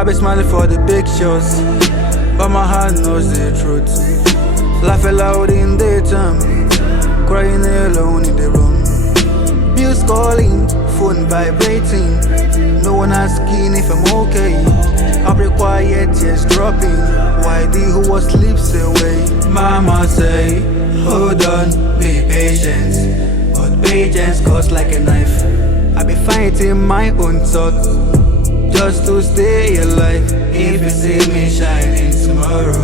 I be smiling for the pictures, but my heart knows the truth. Laughing loud in daytime, crying alone in the room. Bills calling, phone vibrating, no one asking if I'm okay. I'll be quiet, tears dropping, why the whole sleeps away. Mama say, hold on, be patient, but patience cuts like a knife. I be fighting my own thoughts just to stay alive. If you see me shining tomorrow,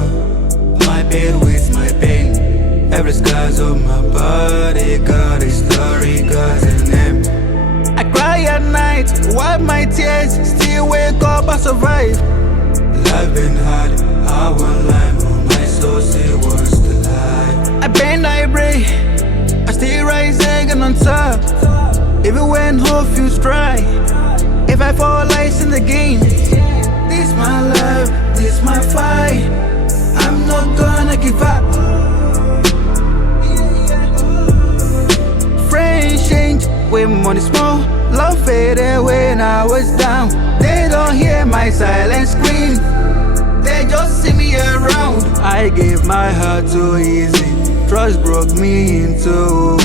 my pain with my pain. Every scars on my body got a story, got a name. I cry at night, wipe my tears, still wake up and survive. Life been hard, I won't lie, but my soul still wants to lie. I bend, I break, I still rise again on top. Even when hope feels dry, if I fall, ice in the game. This my life, this my fight, I'm not gonna give up. Friends change when money small, love faded when I was down. They don't hear my silent scream, they just see me around. I gave my heart too easy, trust broke me in two.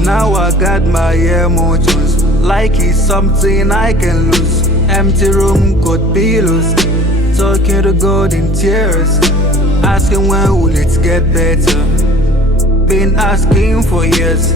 Now I got my emotions, like it's something I can lose. Empty room, cold pillows, talking to God in tears, asking when will it get better. Been asking for years.